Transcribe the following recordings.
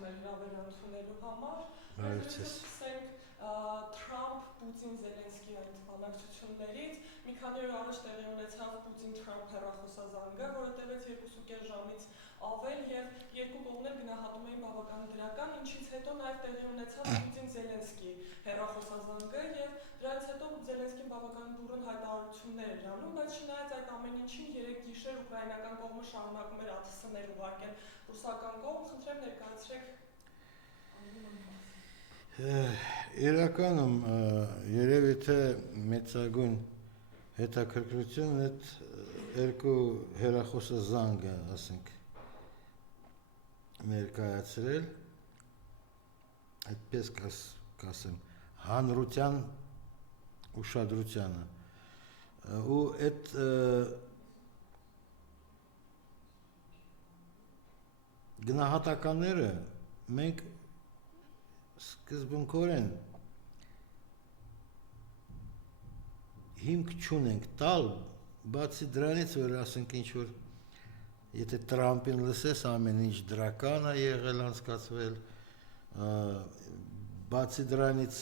հայտարարություններ հրավերանությունելու համար։ Մենք սկսենք Թրամփ-Պուտին-Զելենսկի այդ բանակցություններից։ Մի քանի օր առաջ տեղի ունեցավ Պուտին-Թրամփ հեռախոսազանգը, որը տևեց 2.5 ժամից ավել եւ երկու կողմներ գնահատում էին բավական դրական, ինչից հետո նաեւ տեղի ունեցավ Պուտին-Զելենսկի հեռախոսազանգը եւ դրանից հետո Զելենսկին բավական բուրըն հայտարարություններ էր անում, բայց չնայած այդ ամեն ինչին երեք գիշեր ուկրաինական կողմը շարունակում էր ԱԹՍ-ներ ուղարկել ռուսական կողմ, խնդրեմ ներկայացրեք Իրականում երևի թե մեծագույն հետաքրքրություն այդ երկու հեռախոսազանգը, ասենք, ներկայացրել, այդպես կասեմ, հանրության ուշադրությանը ու այդ գնահատականները մենք սկզբունքորեն հիմք չունենք տալ, բացի դրանից, որ ասենք ինչ-որ եթե Տրամփին լսես ամեն ինչ դրական է եղել անցկացվել, բացի դրանից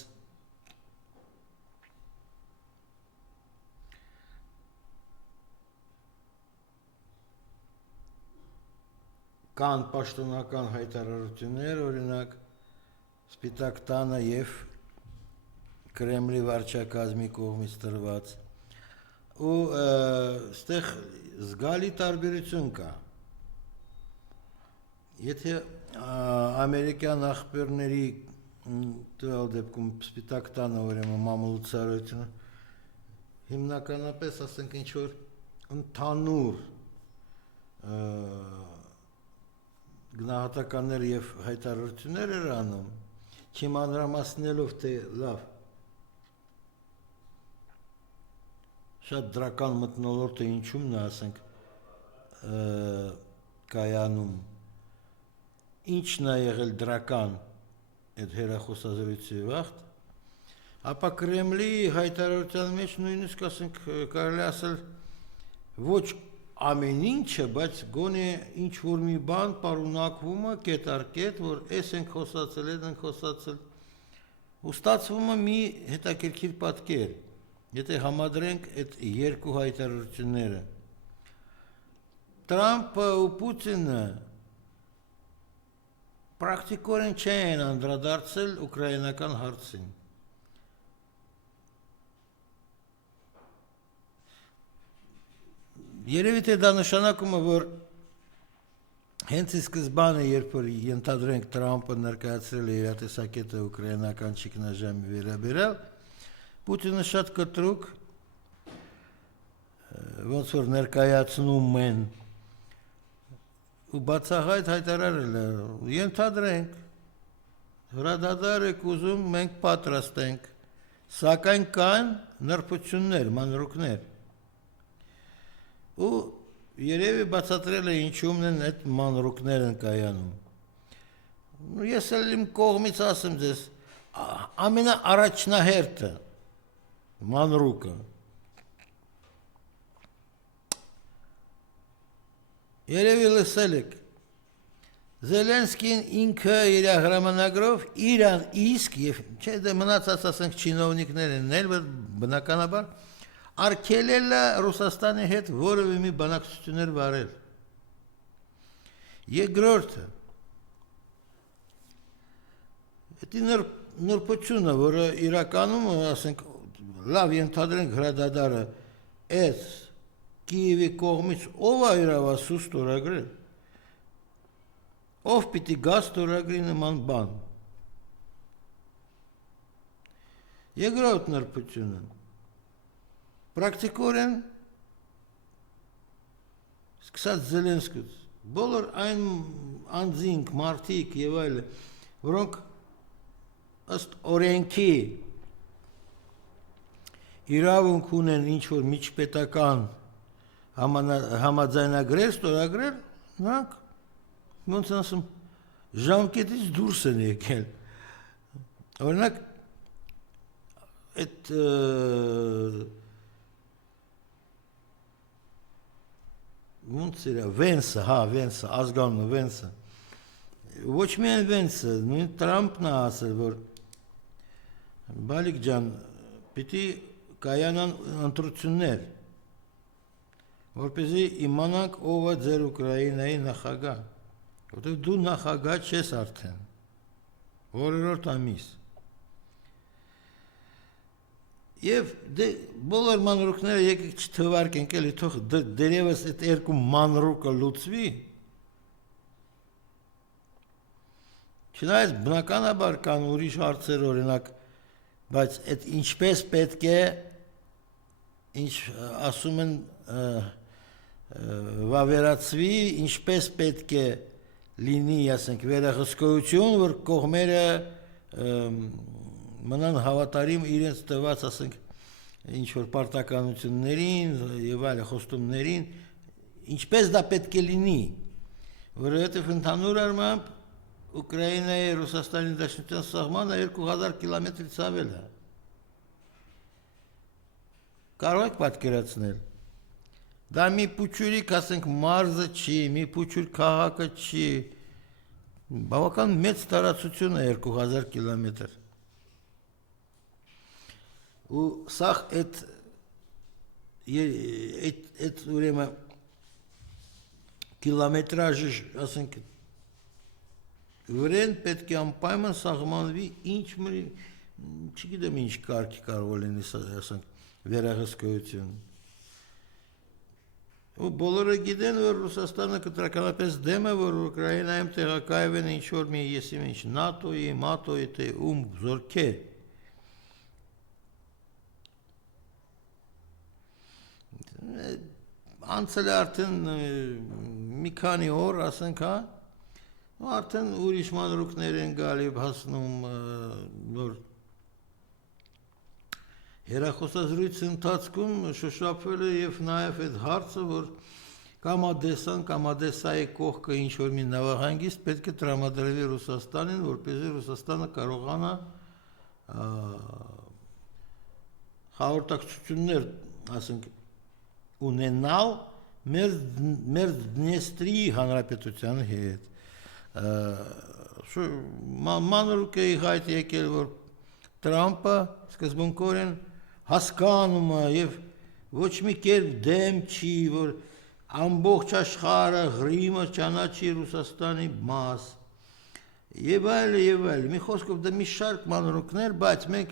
կան պաշտոնական հայտարարություններ, օրինակ Սպիտակ տանը եւ Կրեմլի վարչակազմի կողմից տրված ու այստեղ զգալի տարբերություն կա։ Եթե ամերիկյան աղբյուրների տվյալ դեպքում Սպիտակ տանը ուրեմն մամուլոցարությունը հիմնականապես ասենք ինչ որ ընդհանուր գնահատականներ եւ հայտարարություններ էր անում, չմանրամասնելով թե լավ շատ դրական մթնոլորտը ինչումն է, ասենք, կայանում, ինչն է եղել դրական այդ հեռախոսազրույցի վաղտ, ապա Կրեմլի հայտարարության մեջ նույնիսկ, ասենք, կարելի ասել ոչ ամեն ինչը, բայց գոնե ինչ-որ մի բան պարունակվում է կետ առ կետ, որ էս ենք խոսացել, էդ ենք խոսացել, ու ստացվում է մի հետաքրքիր պատկեր, եթե համադրենք այդ երկու հայտարարությունները։ Տրամփը ու Պուտինը պրակտիկորեն չեն անդրադարձել ուկրաինական հարցին։ Երևի թե դա նշանակում է, որ հենց ի սկզբանը, երբ որ ենթադրենք Տրամփը ներկայացրել է իր տեսակետը ուկրաինական ճգնաժամի վերաբերյալ, Պուտինը շատ կտրուկ ոնց որ ներկայացնում են ու բացահայտ հայտարարել է, ենթադրենք, հրադադար եք ուզում, մենք պատրաստ ենք, սակայն կան նրբություններ, մանրուքներ։ Ու երևի բացատրել է ինչումն են այդ մանրուքներ են կայանում։ Ես էլ իմ կողմից ասեմ ձեզ, ամենաառաջնահերթը մանրուկը երևի լսել եք, Զելենսկին ինքը իր հրամանագրով իրան իսկ եւ չէ դե մնացած ասենք չինովնիկներ են նել, բնականաբար արգելել է Ռուսաստանի հետ որևէ մի բանակցություններ վարել։ Երկրորդը դա նրբությունը, որը իրականում, ասենք, լավ ենթադրենք հրադադարը այս Կիևի կողմից ով է իրավասու ստորագրել, ով պիտի գա ստորագրի նման բան։ Երկրորդ նրբությունը պրակտիկորեն սկսած Զելենսկուց, բոլոր այն անձինք, մարդիկ եւ այլն, որոնք ըստ օրենքի իրավունք ունեն ինչ-որ միջպետական համաձայնագրեր ստորագրել, նրանք ոնց ասում ժամկետից դուրս են եկել։ Օրինակ այդ ոնց էր Վենսը, Վենսը, ազգանունը Վենսը, ոչ միայն Վենսը, նույն Տրամփն է ասել, որ Բալիկ ջան, պիտի կայանան ընտրություններ, որպեսզի իմանանք ով է ձեր Ուկրաինայի նախագահ, որտեղ դու նախագահ չես արդեն, որերորդ ամիս։ Եվ բոլոր մանրուքները եկեք չթվարկենք, էլի թող դերևս այդ երկու մանրուկը լուծվի, չնայած բնականաբար կան ուրիշ հարցեր, օրինակ, բայց այդ ինչպես պետք է, ինչ ասում են վավերացվի, ինչպես պետք է լինի, ասենք, վերահսկողություն, որ կողմերը մնան հավատարիմ իրենց տված, ասենք, ինչ-որ պարտականություններին և այլ խոստումներին, ինչպես դա պետք է լինի, որովհետև ընդհանուր առմամբ Ուկրաինայի Ռուսաստանի Դաշնության սահմանը 2000 կիլոմետրից ավել է։ Կարող եք պատկերացնել։ Դա մի փուչուրիկ, ասենք, մարզը չի, մի փուչուր քաղաքը չի։ Բավական մեծ տարածություն է 2000 կիլոմետր։ Ու սա այդ ուրեմն կիլոմետրաժը, ասենք, վրեն պետք է անպայման սահմանվի չգիտեմ ինչ կարգի կարող լինի, ասենք, վերահսկողություն։ Ու բոլորը գիտեն, որ Ռուսաստանը կտրականապես դեմ է, որ Ուկրաինայում տեղակայվեն ինչ-որ մի եսիմ ինչ ՆԱՏՕ-ի, ՄԱՏՕ-ի, թե ում զորքեր։ Անցել է արդեն մի քանի օր, ասենք, հա, արդեն ուրիշ մանրուքներ են գալի հասնում, որ հեռախոսազրույցի ընթացքում շոշափվել է և նաև այդ հարցը, որ կամ Օդեսան, կամ Օդեսայի կողքը ինչ-որ մի նավահանգիստ պետք է տրամադրվի Ռուսաստանին, որպեսզի Ռուսաստանը կարողանա հաղորդակցություններ, ասենք, ունենալ մեր Դնեստրի հանրապետության հետ։ Մանրուք է հայտ եկել, որ Տրամփը սկզբունքորեն հասկանում է և ոչ մի կերպ դեմ չի, որ ամբողջ աշխարհը Ղրիմը ճանաչի Ռուսաստանի մաս։ Եվ այլ, մի խոսքով դա մի շարք մանրուքներ, բայց մենք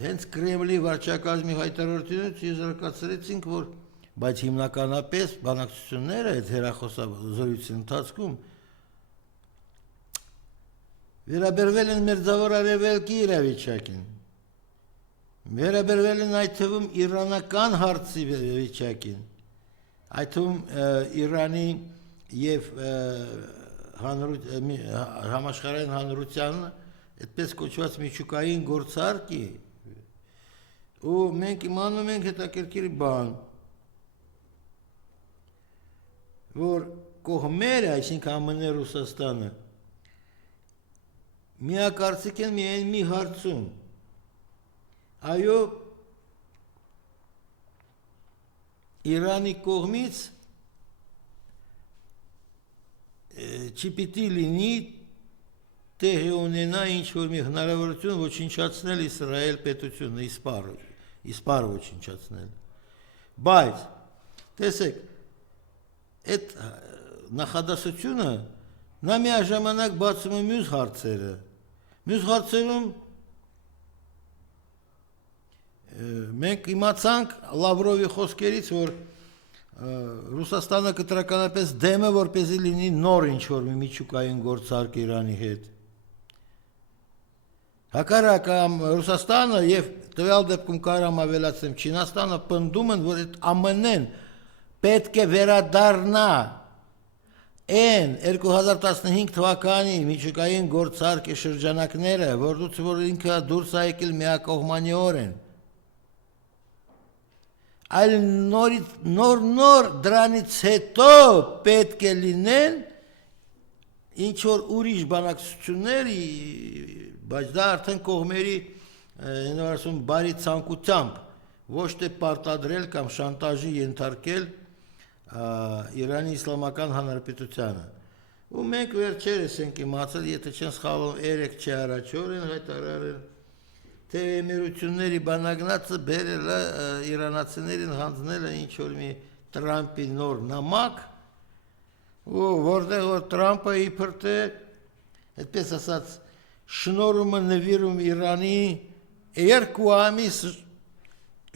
հենց Կրեմլի վարչակազմի հայտարարությունից եզրակացրեցինք, որ բայց հիմնականապես բանակցությունները այդ հեռախոսազրույցի ընթացքում վերաբերվել են Մերձավոր Արևելքի իրավիճակին, վերաբերվել են այդ թվում իրանական հարցի վիճակին, այդ թվում Իրանի և համաշխարհային հանրության այդպես կոչված միջուկային գործարքի, ու մենք իմանում ենք հետաքրքիր բան, որ կողմերը, այսինքն ԱՄՆ Ռուսաստանը, միակարծիք են միայն մի հարցում, այո, Իրանի կողմից չպիտի լինի տեղի ունենա ինչ-որ մի հնարավորություն ոչնչացնել Իսրայել պետությունը, իսպար ոչնչացնել։ Բայց, տեսեք, այդ նախադասությունը նա միաժամանակ բացում է մյուս հարցերը։ Մյուս հարցերում մենք իմացանք Լավրովի խոսքերից, որ Ռուսաստանը կտրականապես դեմ է, որպեսզի լինի նոր ինչ-որ մի միջուկային գործարք Իրանի հետ։ Հակառակը Ռուսաստանը և տվյալ դեպքում կարամ ավելացնեմ Չինաստանը պնդում են, որ այդ ԱՄՆ-ն պետք է վերադառնա այն 2015 թվականի միջուկային գործարքի շրջանակները, որոնց որ ինքը դուրս է եկել միակողմանիորեն, այլ նոր դրանից հետո պետք է լինեն ինչ-որ ուրիշ բանակցություններ, բայց դա արդեն կողմերի բարի ցանկությամբ, ոչ թե պարտադրել կամ շանտաժի ենթարկել Իրանի Իսլամական Հանրապետությանը, ու մենք վերջերս ենք իմացել, եթե չեն սխալվում 3 չի առաջոր են հայտարարել, թե Էմիրությունների բանագնացը բերել է իրանացիներին հանձնել է ինչ-որ մի Տրամպի նոր նամակ, ու որտեղ որ Տրամպը իբր թե, այդպես ասած, շնորհում է նվիրում Իրանի 2 ամիս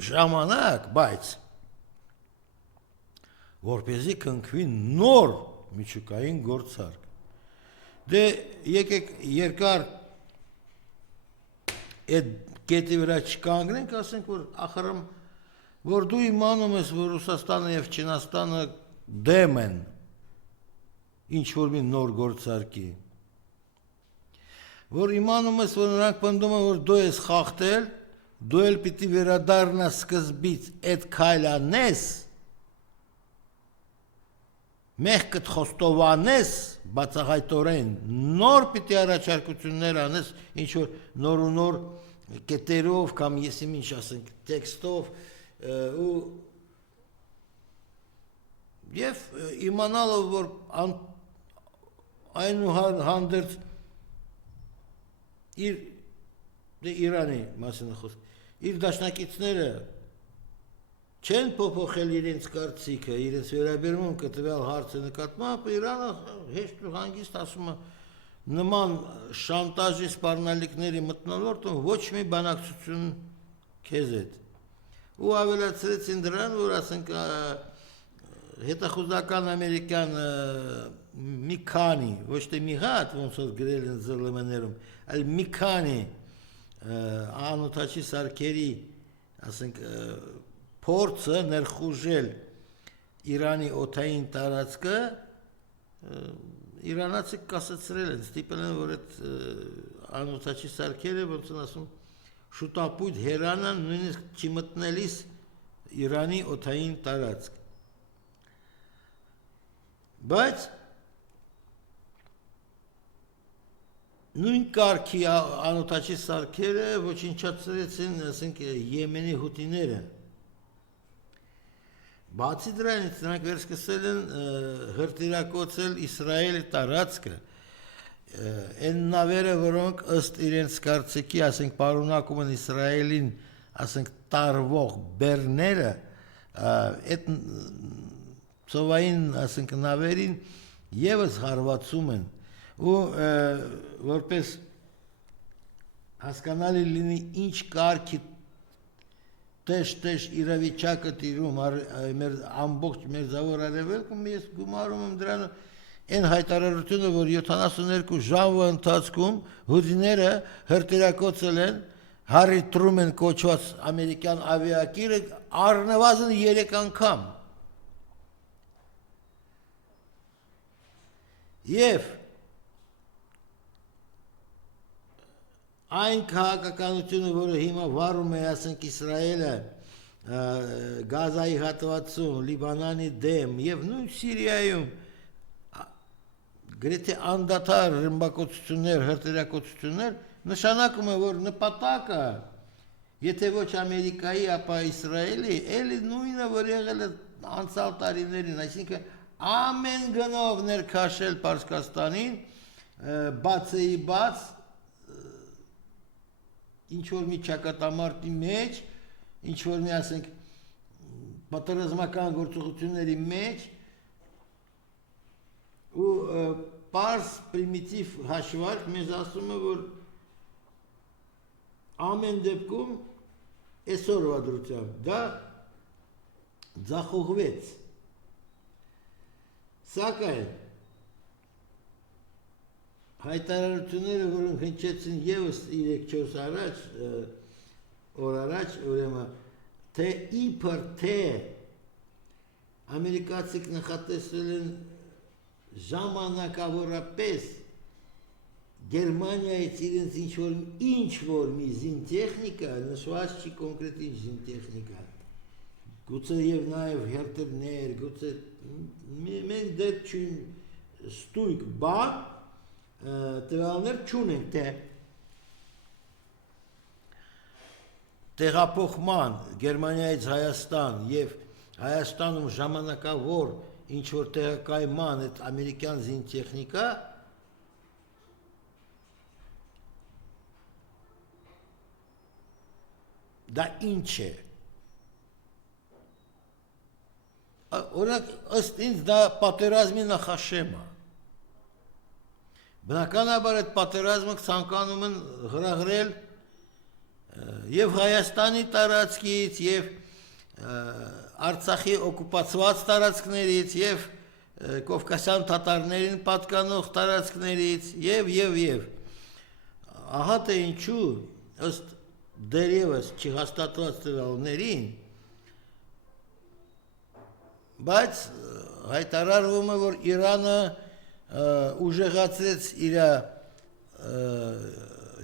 ժամանակ, բայց որպեսզի կնքվի նոր միջուկային գործարք։ Դե եկեք երկար այդ կետի վրա չկանգնենք, ասենք, որ ախրամ, որ դու իմանում ես, որ Ռուսաստանը և Չինաստանը դեմ են ինչ-որ մի նոր գործարքի, որ իմանում ես, որ նրանք պնդում են, որ դու ես խախտել, դու էլ պիտի վերադառնա սկզբից այդ քայլ անես, մեղքդ խոստովանես բացահայտորեն, նոր պիտի առաջարկություններ անես, ինչ-որ նոր ու նոր կետերով կամ եսիմ ինչ ասենք տեքստով և իմանալով, որ այնուհանդերձ Իրանի մասին խոսք իր դաշնակիցները չեն փոփոխել իրենց կարծիքը, իրենց վերաբերմունքը տվյալ հարցի նկատմամբ, Իրանը հեշտ ու հանգիստ ասում է նման շանտաժի սպառնալիքների մթնոլորտում ոչ մի բանակցություն քեզ հետ։ Ու ավելացրեցին դրան, որ ասենք հետախուզական ամերիկյան մի քանի, ոչ թե մի հատ, ոնց որ գրել են ԶԼՄ-ներում, այլ մի քանի անօթաչի սարքերի, ասենք, փորձը ներխուժել Իրանի օդային տարածքը իրանացիք կասեցրել են, ստիպել են, որ այդ անօթաչի սարքերը, ոնց են ասում, շուտապույտ հերանա նույնիսկ չմտնելիս Իրանի օդային տարածք։ Բայց նույն կարգի անօթաչի սարքերը ոչնչացրեցին, ասենք, Եմենի հութիները։ Բացի դրանից նրանք վերսկսել են հրթիռակոծել Իսրայելի տարածքը, այն նավերը, որոնք ըստ իրենց կարծիքի, ասենք, պարունակում են Իսրայելին, ասենք, տարվող բեռները, այդ ծովային, ասենք, նավերին ևս հարվածում են, ու որպես հասկանալի լինի ինչ կարգի տեշ իրավիճակը տիրում ամբողջ մերձավոր արևելքում, ես գումարում եմ դրան այն հայտարարությունը, որ 72 ժամվա ընթացքում հութիները հրթիռակոծել են Հարի Տրումեն կոչված ամերիկյան ավիակիրը առնվազն 3 անգամ։ Եվ այն քաղաքականությունը, որը հիմա վարում է, ասենք, Իսրայելը Գազայի հատվածում, Լիբանանի դեմ և նույն Սիրիայում գրեթե անդադար ռմբակոծություններ, հրթիռակոծություններ, նշանակում է, որ նպատակը, եթե ոչ Ամերիկայի, ապա Իսրայելի, էլի նույնը, որ եղել է անցյալ տարիներին, այսինքն ամեն գնով ներքաշել Պարսկաստանին, բացեի բաց, ինչ-որ մի ճակատամարտի մեջ, ինչ-որ մի, ասենք, պատերազմական գործողությունների մեջ, ու պարզ պրիմիտիվ հաշվարկ մեզ ասում է, որ ամեն դեպքում այսօրվա դրությամբ դա ձախողվեց։ Սակայն հայտարարությունները, որոնք հնչեցին ևս 3-4 օր առաջ, ուրեմն, թե իբր թե ամերիկացիք նախատեսվել են ժամանակավորապես Գերմանիայից իրենց ինչ-որ մի զինտեխնիկա, նշված չի կոնկրետ ինչ զինտեխնիկա, գուցե և նաև հրթիռներ, գուցե մենք դեռ ստույգ բան տվյալներ չունենք, թե տեղափոխման Գերմանիայից Հայաստան և Հայաստանում ժամանակավոր ինչ որ տեղակայման այդ ամերիկյան զինտեխնիկա դա ինչ է։ Օրինակ ըստ ինձ դա պատերազմի նախաշեմ է։ Բնականաբար այդ պատերազմը ցանկանում են հրահրել եւ Հայաստանի տարածքից եւ Արցախի օկուպացված տարածքներից եւ Կովկասյան թաթարներին պատկանող տարածքներից եւ ահա թե ինչու ըստ դերևս չհաստատված տվյալներին, բայց հայտարարվում է, որ Իրանը ուժեղացրեց իր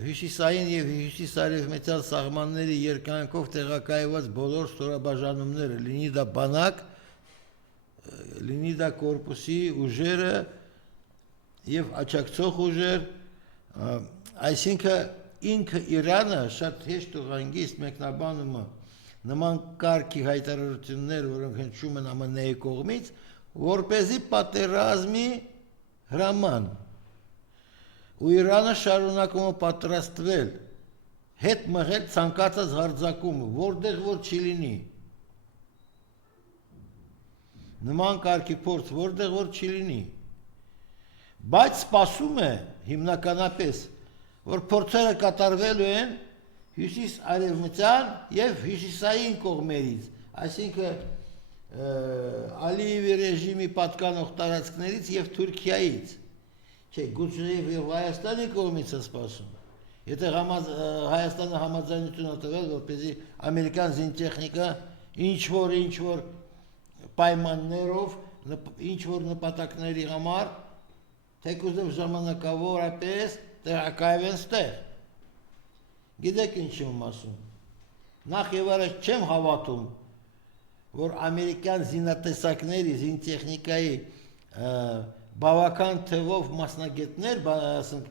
հյուսիսային եւ հյուսիսարևմտյան սահմանների երկայնքով տեղակայված բոլոր ստորաբաժանումները, լինի դա բանակ, լինի դա կորպուսի ուժերը եւ աջակցող ուժեր, այսինքն ինքը Իրանը շատ հեշտ ու հանգիստ մեկնաբանում է նման կարգի հայտարարություններ, որոնք հնչում են ԱՄՆ-ի կողմից, որպեսզի պատերազմի հրաման։ Ու Իրանը շարունակում է պատրաստվել հետ մղել ցանկացած հարձակումը, որտեղ որ չի լինի։ Նման կարգի փորձ որտեղ որ չի լինի։ Բայց սպասում է հիմնականապես որ փորձերը կատարվելու են հյուսիս-արևմտյան եւ հյուսիսային կողմերից, այսինքն Ալիևի ռեժիմի պատկանող տարածքներից եւ Թուրքիայից, չէ, գուցե եւ Հայաստանի կողմից է սպասում։ Եթե Հայաստանը համաձայնություն է տվել, որպեսզի ամերիկյան զինտեխնիկա ինչ որ պայմաններով, ինչ որ նպատակների համար, թեկուզով ժամանակավորապես տեղակայվեն ստեղ։ Գիտեք ինչ եմ ասում։ Նախ եւ առաջ չեմ հավատում, որ ամերիկյան զինատեսակների, զինտեխնիկայի բավական թվով մասնագետներ, ասենք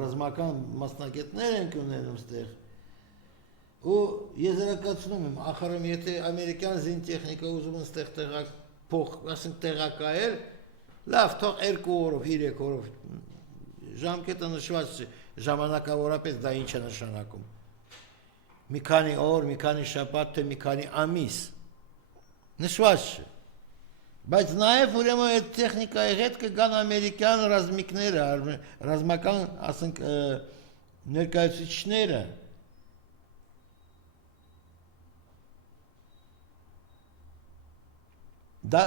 ռազմական մասնագետներ են ունենում ստեղ։ Ու եզրակացնում եմ, ախրում եթե ամերիկյան զինտեխնիկա ուզում են ստեղ տեղակայել, լավ, թող 2 օրով, 3 օրով, ժամկետը նշված չէ, ժամանակավորապես դա ինչ է նշանակում։ Մի քանի օր, մի քանի շաբաթ, թե մի քանի ամիս, նշված չէ։ Բայց նաև ուրեմն այդ տեխնիկայի հետ կգան ամերիկյան ռազմիկները, ռազմական, ասենք, ներկայացուցիչները։ Դա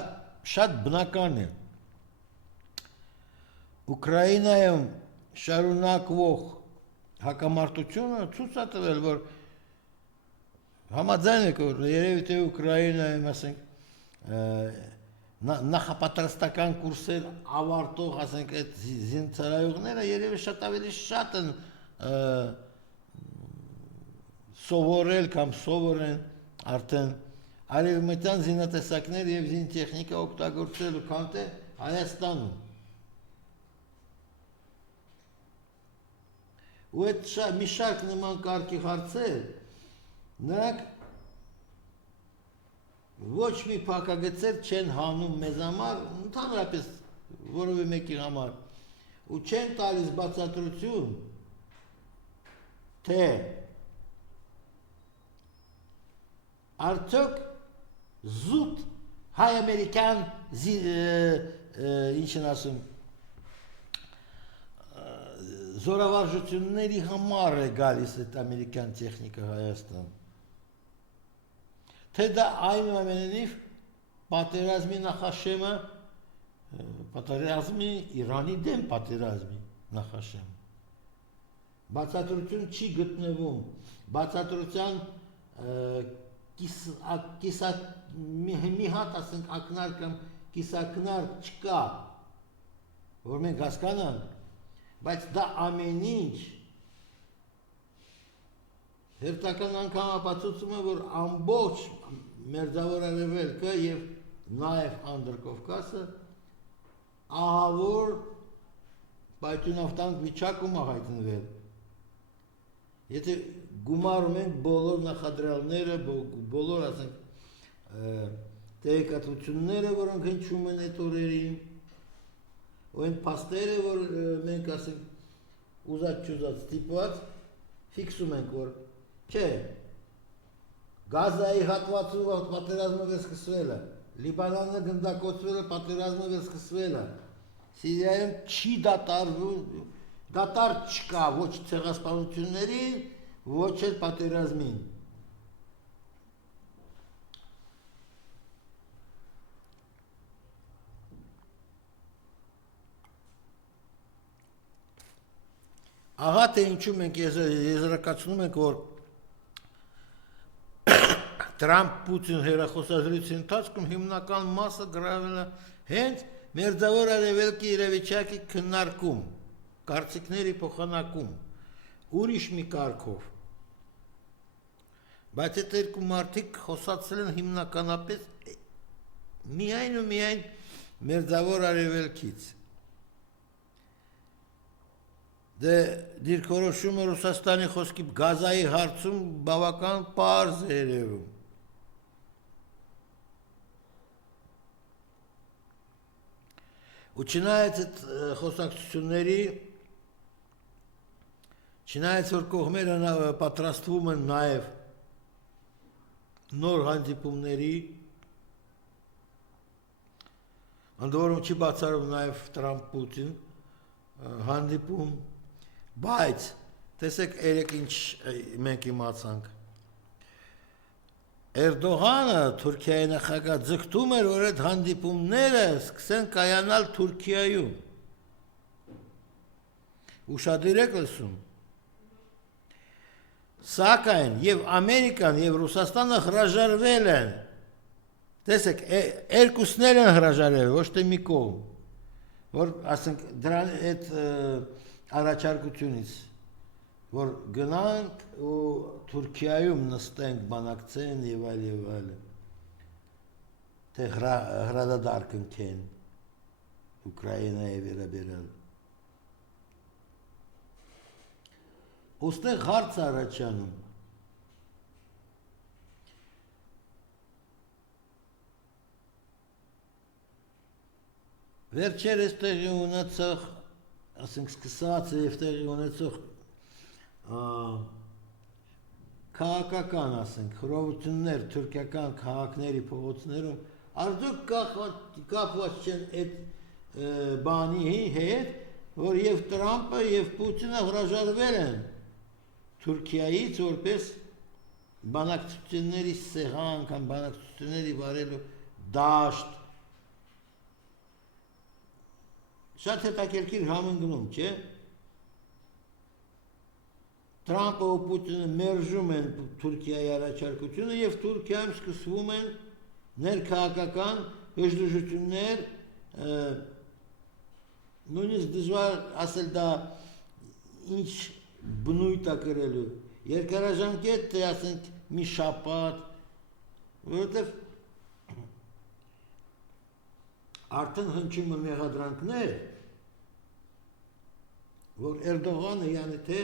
շատ բնական է։ Ուկրաինայում շարունակվող հակամարտությունը ցույց է տվել, որ համաձայն եք, որ երևի թե Ուկրաինայում, ասենք, նախապատրաստական կուրսեր ավարտող, ասենք, այդ զինծառայողները երևի շատ ավելի շատ են սովորել կամ սովոր են արդեն արևմտյան զինատեսակներ եւ զինտեխնիկա օգտագործելու, քան թե Հայաստանում։ Ու այդ մի շարք նման կարգի հարցեր, նրանք ոչ մի փակագծեր չեն հանում մեզ համար, ընդհանրապես որևէ մեկի համար, ու չեն տալիս բացատրություն, թե արդյոք զուտ հայ-ամերիկյան ինչ են ասում զորավարժությունների համար է գալիս այդ ամերիկյան տեխնիկա Հայաստան։ Թե դա այնուամենայնիվ պատերազմի նախաշեմը, պատերազմի Իրանի դեմ պատերազմի նախաշեմ։ Բացատրություն չի գտնվում, բացատրության մի հատ ասենք ակնարկ կամ կիսակնարկ չկա, որ մենք հասկանանք, բայց դա ամեն ինչ հերթական անգամ ապացուցում է, որ ամբողջ մերձավոր արևելքը եւ նաեւ Անդրկովկասը ահավոր պայթյունավտանգ վիճակում է հայտնվել։ Եթե գումարում ենք բոլոր նախադրյալները, բոլոր ասենք տեղեկատվությունները, որոնք հնչում են այդ օրերին, ու այն փաստերը, որ մենք ասենք ուզած-չուզած ստիպված ֆիքսում ենք, որ չէ, Գազայի հատվածում պատերազմը սկսվել է, Լիբանանը գնդակոծվել է, պատերազմը սկսվել է, Սիրիայում չի դատարվում, դատարկ չկա ոչ ցեղասպանություններին, ոչ էլ պատերազմին։ Ահա թե ինչու մենք եզրակացնում ենք, որ Տրամփ-Պուտին հեռախոսազրույցի ընթացքում հիմնական մասը գրավել է հենց Մերձավոր Արևելքի իրավիճակի քննարկում, կարծիքների փոխանակում, ուրիշ մի կարգով։ Բայց այդ երկու մարդիկ խոսացել են հիմնականապես միայն ու միայն Մերձավոր Արևելքից։ Դե դիրքորոշումը Ռուսաստանի խոսքի Գազայի հարցում բավական պարզ է երևում։ Ու չնայած այդ խոսակցությունների, չնայած որ կողմերը պատրաստվում են նաև նոր հանդիպումների, ընդ որում չի բացառում նաև Տրամփ-Պուտին հանդիպում, բայց տեսեք երեք ինչ մենք իմացանք։ Էրդողանը, Թուրքիայի նախագահ, ձգտում էր, որ այդ հանդիպումները սկսեն կայանալ Թուրքիայում։ Ուշադիր եք լսում։ Սակայն եւ Ամերիկան եւ Ռուսաստանը հրաժարվել են։ Տեսեք, երկուսներ են հրաժարվել, ոչ թե մի կողմ, որ ասենք դրան այդ առաջարկությունից, որ գնանք ու Թուրքիայում նստենք, բանակցեն եւ այլ, թե հրադադար կնքեն Ուկրաինայի վերաբերյալ։ Ոստեղ հարց առաջանում։ Վերջերս տեղի ունեցող, ասենք սկսած եւ տեղի ունեցող քաղաքական, ասենք, խորհուրդներ թուրքական քաղաքների փողոցներում արդյոք կապված չեն այդ բանի հետ, որ եւ Տրամփը եւ Պուտինը հրաժարվել են Թուրքիայից որպես բանակցությունների սեղան կամ բանակցությունների վարելու դաշտ։ Շատ հետաքրքիր համընկնում, չէ՞։ Տրամփը ու Պուտինը մերժում են Թուրքիայի առաջարկությունը եւ Թուրքիայում սկսվում են ներքաղաքական հժդուժություններ, նույնիսկ դժվար ասել դա ինչ բնույթ է կրելու, երկարաժամկետ թե ասենք մի շաբաթ, որովհետեւ արդեն հնչում են մեղադրանքներ, որ Էրդողանը յանի թե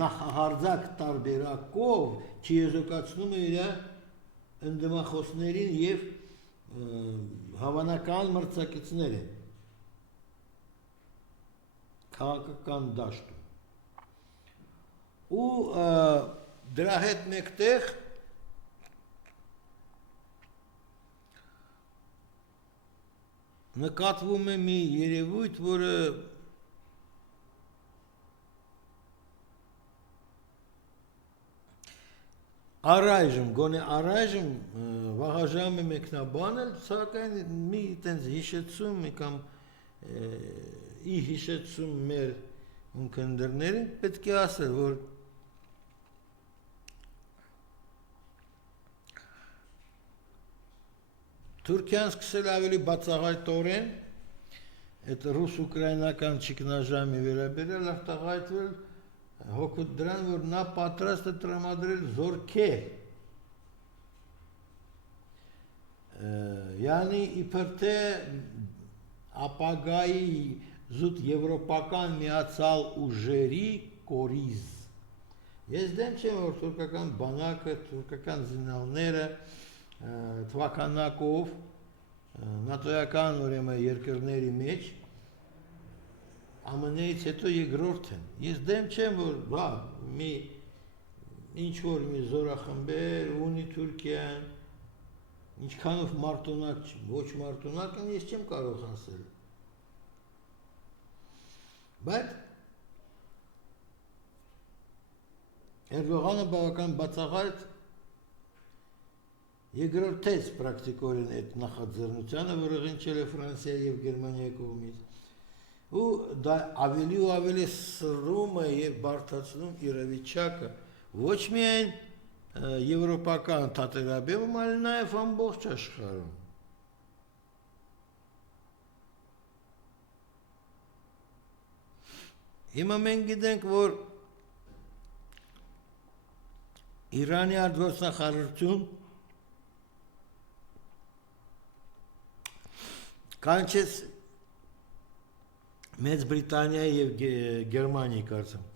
նախահարձակ տարբերակով չեզոքացնում է իր ընդդիմախոսներին եւ հավանական մրցակիցներին քաղաքական դաշտում։ Ու դրա հետ մեկտեղ նկատվում է մի երևույթ, որը առայժմ, գոնե առայժմ վաղաժամ է մեկնաբանել, սակայն մի տենց հիշեցում կամ ի հիշեցում մեր ունկնդրներին պետք է ասել, որ Թուրքիան սկսել ավելի բացահայտորեն այդ ռուս-ուկրաինական ճգնաժամի վերաբերյալ արտահայտվել հոգուտ դրան, որ նա պատրաստ է տրամադրել զորքեր, յանի իբր թե ապագայի զուտ եվրոպական միացյալ ուժերի կորիզ։ Ես դեմ չեմ, որ թուրքական բանակը, թուրքական զինալները թվականակով նատոյական ուրեմն երկրների մեջ ԱՄՆ-ից հետո երկրորդ են։ Ես դեմ չեմ, որ բա մի ինչ որ մի զորախմբեր ունի Թուրքիան, ինչքանով մարտունակ, ոչ մարտունակ են, ես չեմ կարող ասել։ Բայց Էրդողանը բավական բացահայտ երկրորդեց պրակտիկորեն այդ նախաձեռնությանը, որը ղնչել է Ֆրանսիայի եւ Գերմանիայի կողմից։ Ու դա ավելի ու ավելի սրում է եւ բարդացնում իրավիճակը ոչ միայն եվրոպական թատերաբերում, այլ նաեւ ամբողջ աշխարհում։ Հիմա մենք գիտենք, որ Իրանի արտգործնախարարություն կանչեց Մեծ Բրիտանիայի եւ Գերմանիայի կարծեմ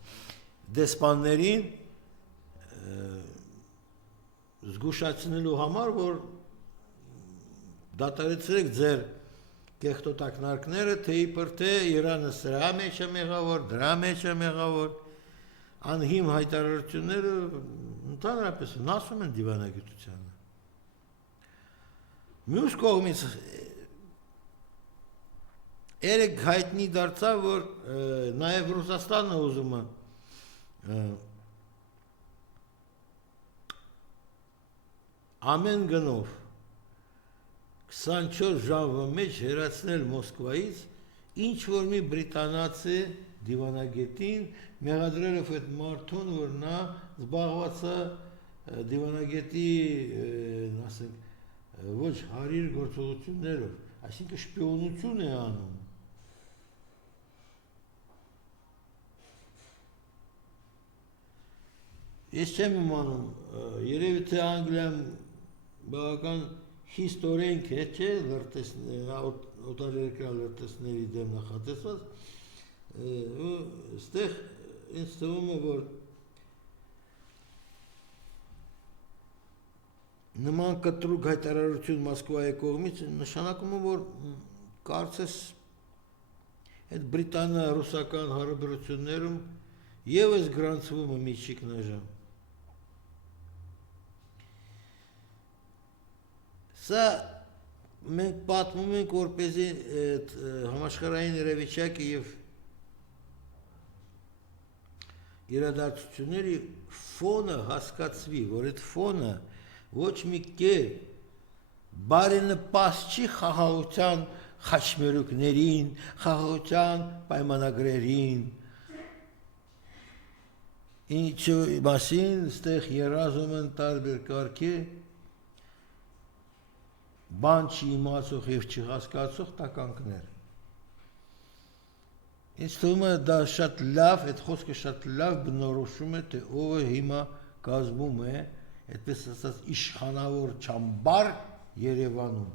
դեսպաններին զգուշացնելու համար, որ դատարեցրեք ձեր կեղտոտակնարկները, թե իբր թե Իրանը սրա մեջ է մեղավոր, դրա մեջ է մեղավոր, անհիմ հայտարարությունները ընդհանրապես նասում են դիվանագիտությանը։ Մյուս կողմից երեք հայտնի դարձավ, որ նաև Ռուսաստանը ուզում է ամեն գնով 24 ժամվա մեջ հեռացնել Մոսկվայից ինչ որ մի բրիտանացի դիվանագետին, մեղադրելով այդ մարդուն, որ նա զբաղված է դիվանագետի, ասենք, ոչ հարիր գործողություններով, այսինքն շպիոնություն է անում։ Ես չեմ իմանում, երևի թե Անգլիան բավական հիստորենք է, չէ, օտարերկրյա լրտեսների դեմ նախատեսված, ստեղ ինձ թվում է, որ նման կտրուկ հայտարարություն Մոսկվայի կողմից նշանակում է, որ կարծես այդ բրիտանա-ռուսական հարաբերություններում ևս գրանցվում է մի ճգնաժամ։ Սա մենք պատմում ենք, որպեսզի համաշխարհային իրավիճակը եւ իրադարձությունների ֆոնը հասկացվի, որ այդ ֆոնը ոչ մի կերպ բարենպաստ չի խաղաղության խաչմերուկներին, խաղաղության պայմանագրերին, ինչի մասին ստեղ երազում են տարբեր կարգի բան չի իմացող եւ չհասկացող տականքներ։ Ինձ թվում է դա շատ լավ, այդ խոսքը շատ լավ բնորոշում է, թե ով է հիմա կազմում է, այդպես ասած, իշխանավոր ճամբար Երևանում։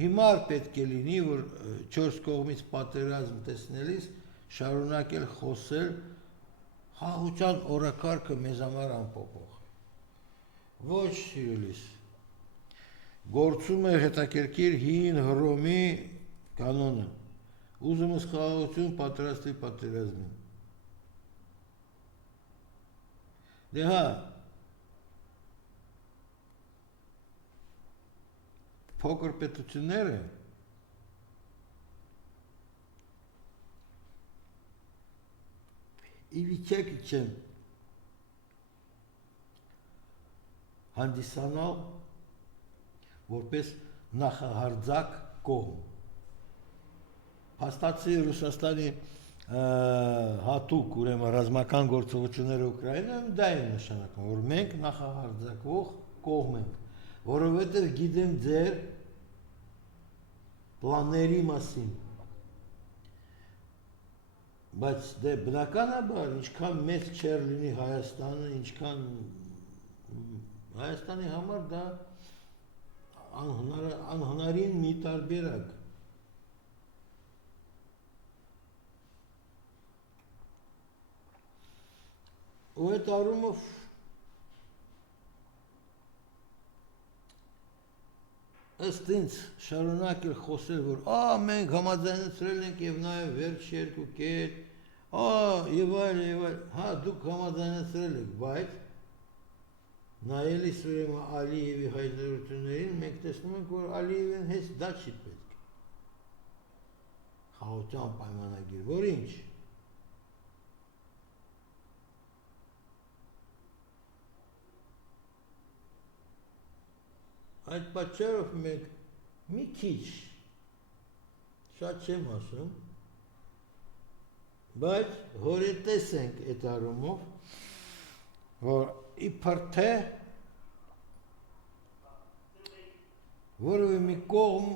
Հիմար պետք է լինի, որ 4 կողմից պատերազմ տեսնելիս շարունակել խոսել խաղաղության օրակարգը մեզ համար անփոփոխ։ Ոչ սիրելիս։ Գործում է հետաքրքիր հին Հռոմի կանոնը։ Ուզում ես խաղաղություն, պատրաստի պատերազմին։ Դե հա, փոքր պետությունները ի վիճակի չեն հանդիսանալ որպես նախահարձակ կողմ։ Հաստատի Ռուսաստանի հատուկ ուրեմն ռազմական գործողությունները Ուկրաինայում դա է նշանակում, որ մենք նախահարձակվող կողմ ենք, որովհետև գիտեմ ձեր պլանների մասին։ Բայց դե բնականաբար ինչքան մեծ չեր լինի Հայաստանը, ինչքան Հայաստանի համար դա անհնարին մի տարբերակ։ Ու այդ առումով ըստ ինձ շարունակել խոսել, որ մենք համաձայնեցրել ենք եւ նաեւ վերջ երկու կետ, եւ այլ, հա դուք համաձայնեցրել եք, բայց նայելիս ուրեմն Ալիևի հայտարարություններին մենք տեսնում ենք, որ Ալիևին հենց դա չի պետք։ Խաղաղության պայմանագիր, որ ինչ։ Այդ պատճառով մենք մի քիչ շատ չեմ ասում, բայց հորետես ենք այդ առումով, որ իբր թե որևէ մի կողմ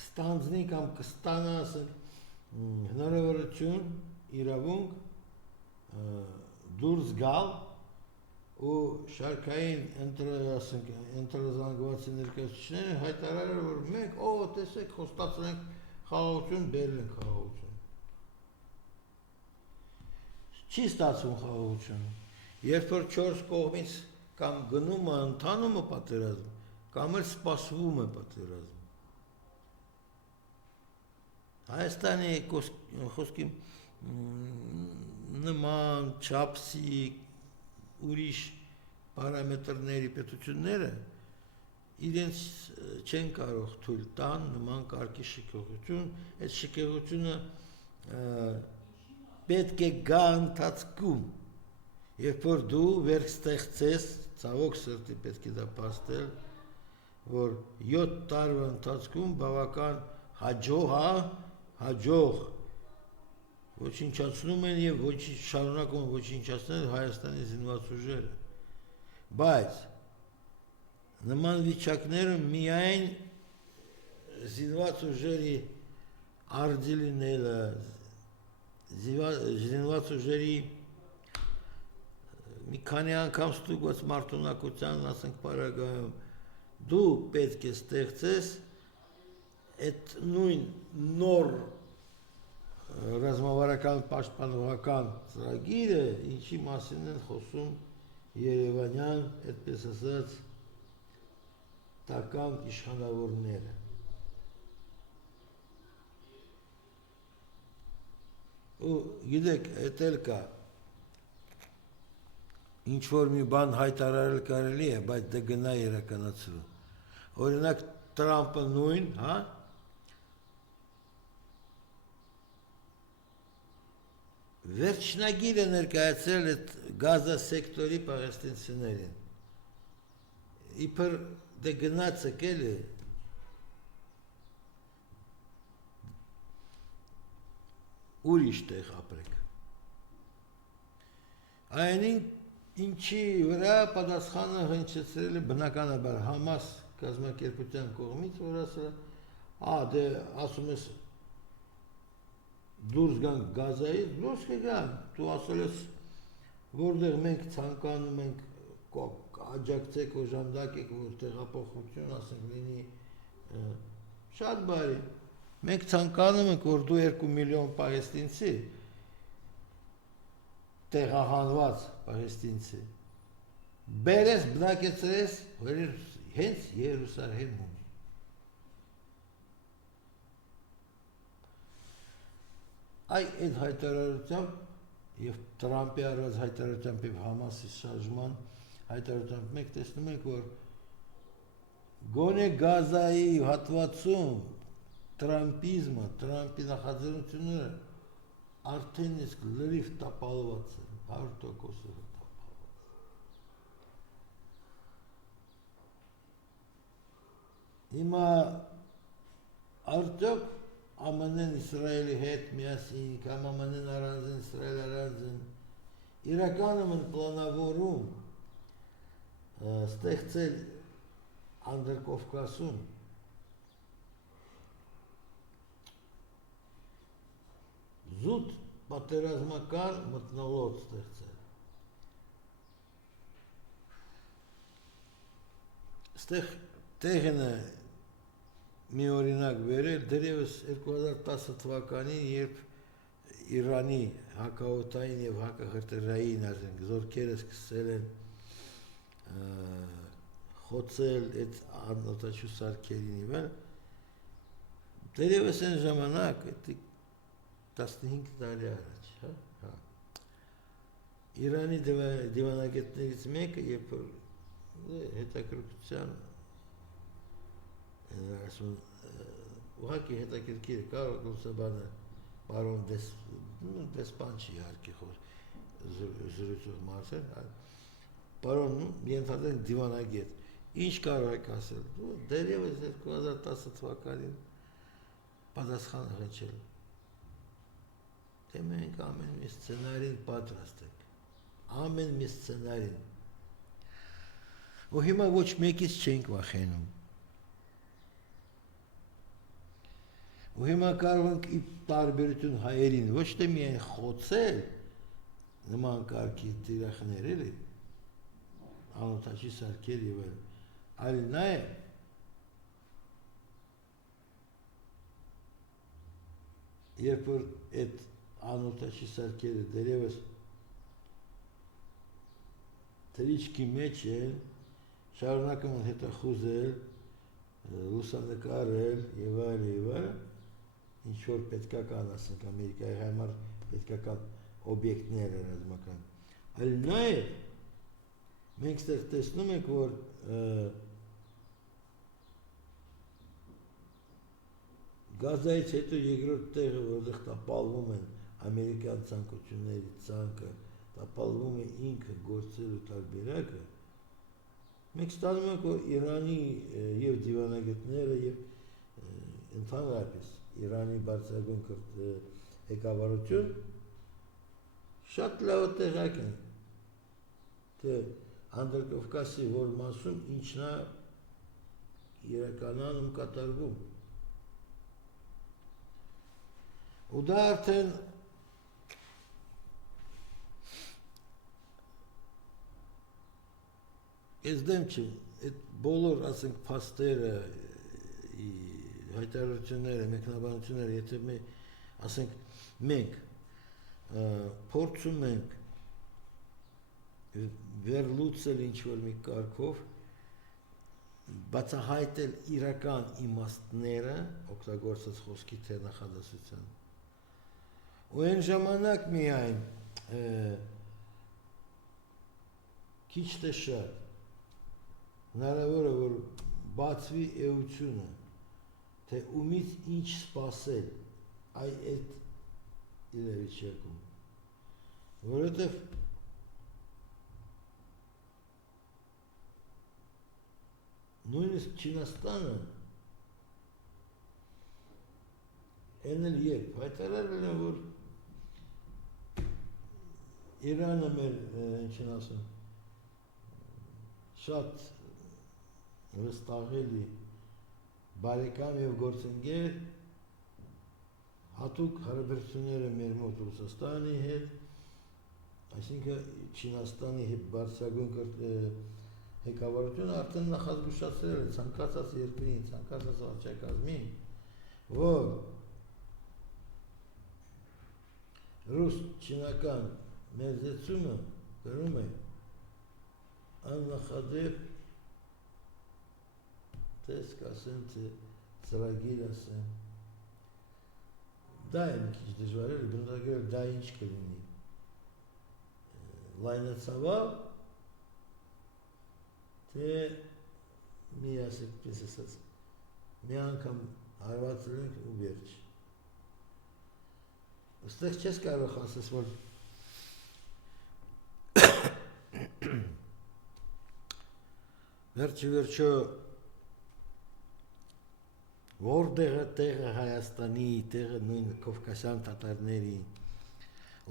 կստանձնի կամ կստանա հնարավորություն իրավունք դուրս գալ ու շարքային ընտրազանգվածի ներկայացուցիչները հայտարարել, որ մենք տեսեք խոստացել ենք խաղաղություն, բերել ենք խաղաղություն։ Չի ստացվում խաղաղություն։ Երբ որ 4 կողմից կամ գնում է ընթանում է պատերազմ, կամ էլ սպասվում է պատերազմ։ Հայաստանի խոսքի նման չափսի ուրիշ պարամետրների պետությունները իրենց չեն կարող թույլ տան նման կարգի շքեղություն, այդ շքեղությունը պետք է գա ընթացքում, երբ որ դու վերք ստեղծես, ցավոք սրտի պետք է դա փաստել, որ 7 տարվա ընթացքում բավական հաջող ոչնչացնում են եւ շարունակում ոչնչացնել Հայաստանի զինված ուժերը, բայց նման վիճակներում միայն զինված ուժերի արձի լինելը, զինված ուժերի մի քանի անգամ ստուգված մարտունակության, ասենք պարագայում, դու պետք է ստեղծես այդ նույն նոր ռազմավարական պաշտպանողական ծրագիրը, ինչի մասին են խոսում երևանյան, այդպես ասած, տական իշխանավորները։ Ու գիտեք, այդ էլ կա, ինչ որ մի բան հայտարարել կարելի է, բայց դա գնա իրականացվում։ Օրինակ Տրամպը նույն, վերջնագիրը ներկայացրել այդ Գազա սեկտորի պաղեստինցիներին։ Իբր դե գնացեք էլի ուրիշ տեղ ապրեք։ Այնին ինչի վրա պատասխանը հնչեցրել է բնականաբար Համաս կազմակերպության կողմից, որ ասել դե ասում ես դուրս գանք Գազայից, դուրս կգան, դու ասել ես, որտեղ մենք ցանկանում ենք աջակցեք, օժանդակեք, որ տեղափոխություն, ասենք, լինի շատ բարի, մենք ցանկանում ենք, որ դու 2 միլիոն պաղեստինցի, տեղահանված պաղեստինցի, բերես, բնակեցրես, հենց Երուսաղեմում։ Այդ հայտարարությամբ եւ Տրամպի արած հայտարարությամբ եւ Համասի շարժման հայտարարությամբ մենք տեսնում ենք, որ գոնե Գազայի հատվածում տրամպիզմը, Տրամպի նախաձեռնությունները արդեն իսկ լրիվ տապալված են, 100% տապալված։ Հիմա արդյոք ԱՄՆ-ն Իսրայելի հետ միասին, կամ ԱՄՆ-ն առանձին, Իսրայել առանձին, իրականում են պլանավորում ստեղծել Անդրկովկասում զուտ պատերազմական մթնոլորտ ստեղծել։ Ստեղ տեղն է մի օրինակ վերել, դերևս 2010 թվականին, երբ Իրանի հակաօդային եւ հակահրթիռային զորքերը սկսել են խոցել այդ անօտաչու սարքերին եւ այլ դերևս այն ժամանակ 15 տարի առաջ, հա։ Իրանի դիվանագետներից մեկը, երբ հետաքրքրության ասում ուղղակի հետաքրքիր կարող գուցեբանը պարոն դեսպան չի իհարկե զրույցով մարսել, պարոն ենթադրենք դիվանագետ, ինչ կարող եք ասել, դերևս 2010 թվականին պատասխան հղաչել, թե մենք ամեն մի սցենարին պատրաստ ենք, ամեն մի սցենարին, ու հիմա ոչ մեկից չենք վախենում, ու հիմա կարող ենք ի տարբերություն հայերին ոչ թե միայն խոցել նման կարգի տիրախներ էլի, անօտաչի սարքեր եւ այլ նաեւ երբ որ այդ անօտաչի սարքերը դերևս թրիչքի մեջ են, շարունակում են հետախուզել, լուսանկարել եւ այլ, ինչ որ պետքական, ասենք, Ամերիկայի համար պետքական օբյեկտներ են ռազմական, այլ նաեւ մենք ստեղ տեսնում ենք, որ Գազայից հետո երկրորդ տեղը, որտեղ տապալվում են ամերիկյան ցանկությունների ցանկը, տապալվում է ինքը գործելու տարբերակը, մենք ստանում ենք, որ Իրանի եւ դիվանագետները եւ ընդհանրապես Իրանի բարձրագույն ղեկավարություն շատ լավ տեղակ են, թե Անդրկովկասի որ մասում ինչն է իրականանում կատարվում։ Ու դա արդեն ես դեմ չի, այդ բոլոր, ասենք, փաստերը, հայտարարությունները, մեկնաբանությունները, եթե ասենք, մենք փորձում ենք վերլուծել ինչ-որ մի կարգով, բացահայտել իրական իմաստները, օգտագործած խոսքի թե նախադասության, ու այն ժամանակ միայն քիչ թե շատ հնարավոր է, որ բացվի էությունը, թե ումից ինչ սպասել այդ իրավիճակում, որովհետև նույնիսկ Չինաստանը այն էլ երբ հայտարարել են, որ Իրանը մեր, ինչ են ասում, շատ վստահելի բարեկամ եւ գործընկեր, հատուկ հարաբերությունները մեր մոտ Ռուսաստանի հետ, այսինքն Չինաստանի հետ բարձրագույն ղեկավարությունը արդեն նախազգուշացրել է ցանկացած երկրին, ցանկացած վարչակազմին, որ ռուս-չինական մերձեցումը գրում է աննախադեպ տեսք ասեմ, թե ծրագիր ասեմ, դա է մի քիչ դժվար է, բնութագրել դա ինչ կլինի, լայնացավալ, թե մի ասեք, պես ասած, մի անգամ հարվածել ենք ու վերջ։ Ոստեղ չես կարող ասես, որ վերջը որտեղ տեղը Հայաստանի, տեղը նույն Կովկասյան թաթարների,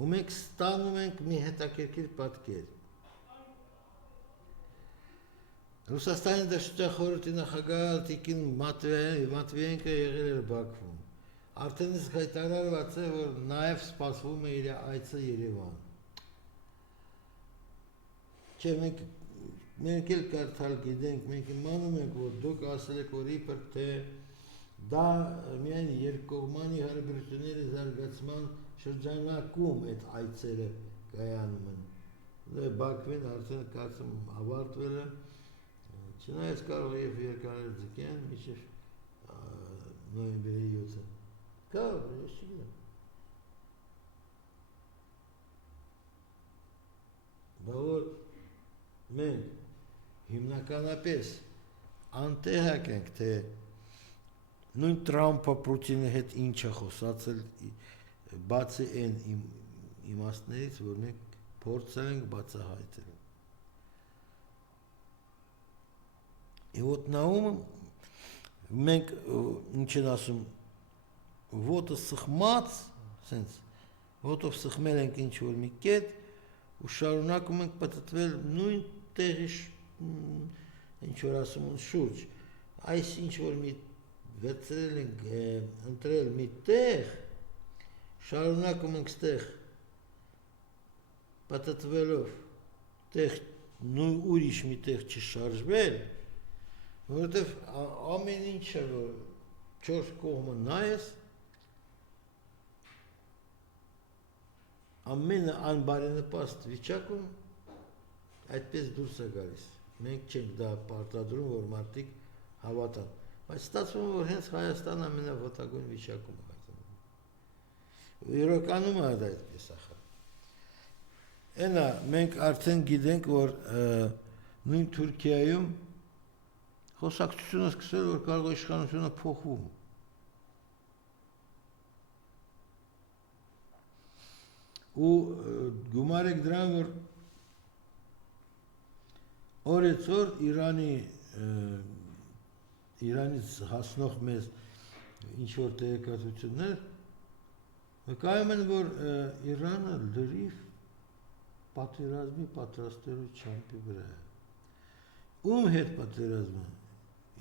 ու մենք ստանում ենք մի հետաքրքիր պատկեր։ Ռուսաստանի Դաշնության խորհրդի նախագահ Տիկին Մատվիենկը եղել էր Բաքվում։ Արդեն իսկ հայտարարված է, որ նաև սպասվում է իր այցը Երևան։ Չէ, մենք էլ կարդալ գիտենք, մենք իմանում ենք, որ դուք ասել եք, որ իբր թե դա միայն երկկողմանի հարաբերությունների զարգացման շրջանակում այդ այցերը կայանում են։ Բաքվին արդեն կարծում ավարտվել է, Չնայած կարող է եւ երկարել ձգեն մինչեւ նոյեմբերի 7-ը։ Կարող է, ես չգիտեմ։ Բայց մենք հիմնականապես անտեղակ ենք, թե նույն Թրամփը Պուտինի հետ ինչ է խոսացել, բացի այն իմաստներից, որ մենք փորձել ենք բացահայտել։ И вот Наум մենք ինչ են ասում ոտը սխմած, sense ոտով սխմել ենք ինչ որ մի կետ ու շարունակում ենք պատտվել նույն տեղի ինչ որ ասում են շուրջ, այս ինչ որ մի վերցրել ենք ընտրել մի տեղ, շարունակում ենք ստեղ պատտվելով տեղ նույն ուրիշ մի տեղ չշարժվել, որովհետև ամեն ինչը որ չորս կողմը նայես, ամենը անբարենպաստ վիճակում այդպես դուրս է գալիս։ Մենք չենք դա պարտադրում, որ մարդիկ հավատան, բայց ստացվում է, որ հենց Հայաստանը ամենավտագույն վիճակում է հայտնվում։ Իրականում է դա այդպես ախր։ Այնա մենք արդեն գիտենք, որ նույն Թուրքիայում խոսակցությունը սկսել, որ կարող է իշխանությունը փոխվում։ Ու գումարեք դրան, որ օրեցօր Իրանից հասնող մեզ ինչ-որ տեղեկատվություններ վկայում են, որ Իրանը լրիվ պատերազմի պատրաստելու չամփի վրա է։ Ում հետ պատերազմը,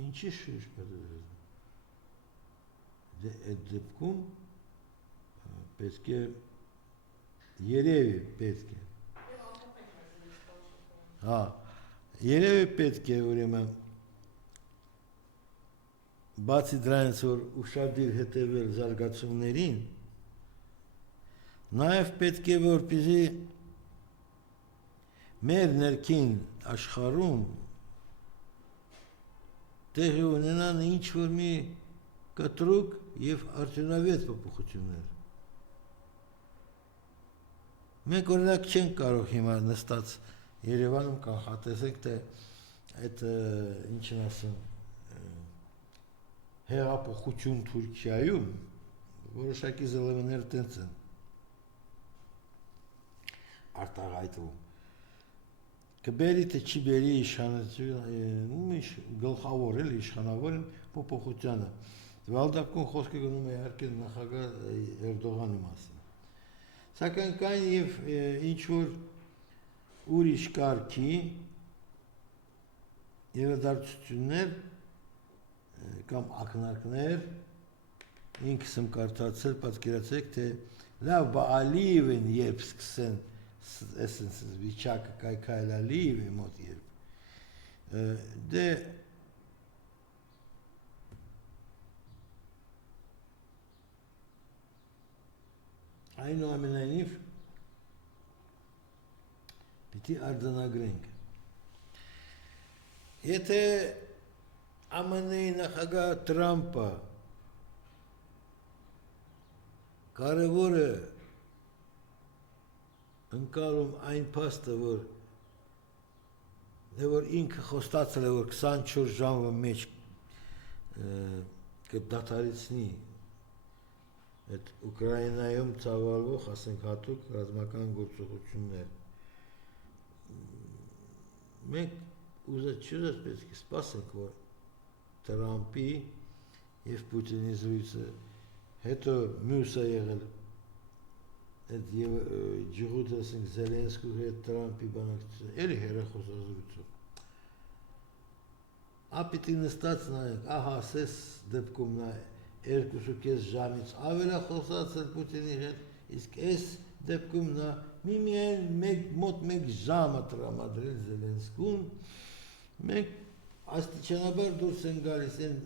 ինչի շուրջ պատերազմը։ Այդ դեպքում պետք է երևի պետք է։ Հա, երևի պետք է ուրեմն բացի դրանից, որ ուշադիր հետևել զարգացումներին, նաև պետք է որպեսզի մեր ներքին աշխարհում տեղի ունենան ինչ-որ մի կտրուկ եւ արդյունավետ փոփոխություններ։ Մենք օրինակ չենք կարող հիմա նստած Երևանում կանխատեսենք, թե այդ ինչն ասեմ հեղափոխություն Թուրքիայում որոշակի զելևներ տենց են արտահայտվում։ Կբերի թե չի բերի իշխանությունը, գլխավոր էլի իշխանավոր են փոփոխությանը։ Վալդակում խոսքը գնում է իհարկե նախագահ Էրդողանի մասին։ Սակայն կան եւ ինչ որ ուրիշ կարգի իրադարձություններ կամ ակնարկներ ինքս եմ կարդացել, պատկերացրեք, թե լավ բա Ալիևին երբ սկսեն էսենց վիճակը կայքայել Ալիևի մոտ երբ դե այնուամենայնիվ պիտի արձանագրենք։ Եթե ԱՄՆ-ի նախագահ Թրամփը կարևոր է ընկալում այն փաստը, որ ինքը խոստացել է, որ 24 ժամվա մեջ կդադարեցնի այդ Ուկրաինայում ծավալվող, ասենք հատուկ ռազմական գործողություններ։ Մենք ուզած պետք է սպասենք, որ Թրամփի եւ Պուտինի զրույցը, հետո մյուսը եղել այդ եւ ջղուտը ասենք Զելենսկու հետ Թրամփի բանակցությունը, էլի հերախոսազրույցը։ Ապիտի նստած նայենք, ահա ասես դեպքում նա 2.5 ժամից ավել է խոսացել Պուտինի հետ, իսկ այս դեպքում նա միայն մոտ 1 ժամ է տրամադրել Զելենսկուն, մենք աստիճանաբար դուրս են գալիս են